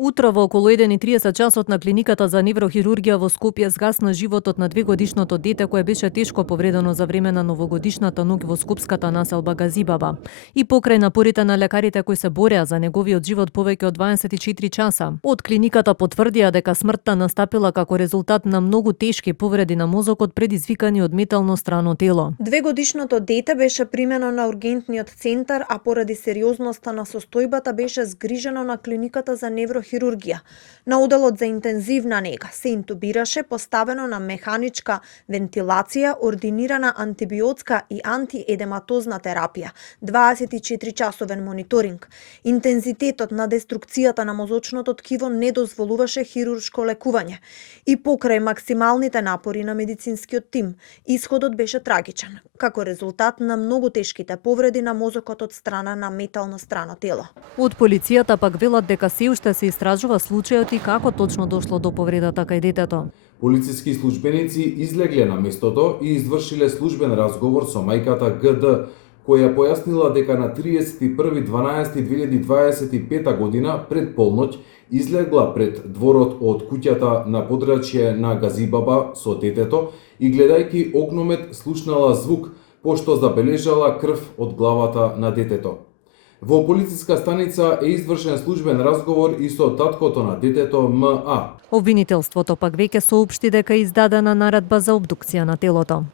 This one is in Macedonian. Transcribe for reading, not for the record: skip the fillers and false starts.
Утро во околу 1:30 часот на клиниката за неврохирургија во Скопје згасна животот на 2-годишното дете кое беше тешко повредено за време на новогодишната ноќ во скопската населба Газибаба. И покрај напорите на лекарите кои се бореа за неговиот живот повеќе од 24 часа, од клиниката потврдија дека смртта настапила како резултат на многу тешки повреди на мозокот предизвикани од метално страно тело. 2-годишното дете беше примено на ургентниот центар, а поради сериозноста на состојбата беше згрижено на клиниката за неврохирургија. На оделот за интензивна нега се интубираше, поставено на механичка вентилација, ординирана антибиотска и антиедематозна терапија, 24-часовен мониторинг. Интензитетот на деструкцијата на мозочното ткиво не дозволуваше хируршко лекување. И покрај максималните напори на медицинскиот тим, исходот беше трагичен, како резултат на многу тешките повреди на мозокот од страна на метално страно тело. Од полицијата пак велат дека се уште се истражува случајот и како точно дошло до повредата кај детето. Полициски службеници излегле на местото и извршиле службен разговор со мајката ГД, која појаснила дека на 31.12.2025 година пред полноќ излегла пред дворот од куќата на подрачје на Газибаба со детето и гледајќи огномет слушнала звук, пошто забележала крв од главата на детето. Во полициска станица е извршен службен разговор и со таткото на детето МА. Обвинителството пак веќе соопшти дека е издадена наредба за обдукција на телото.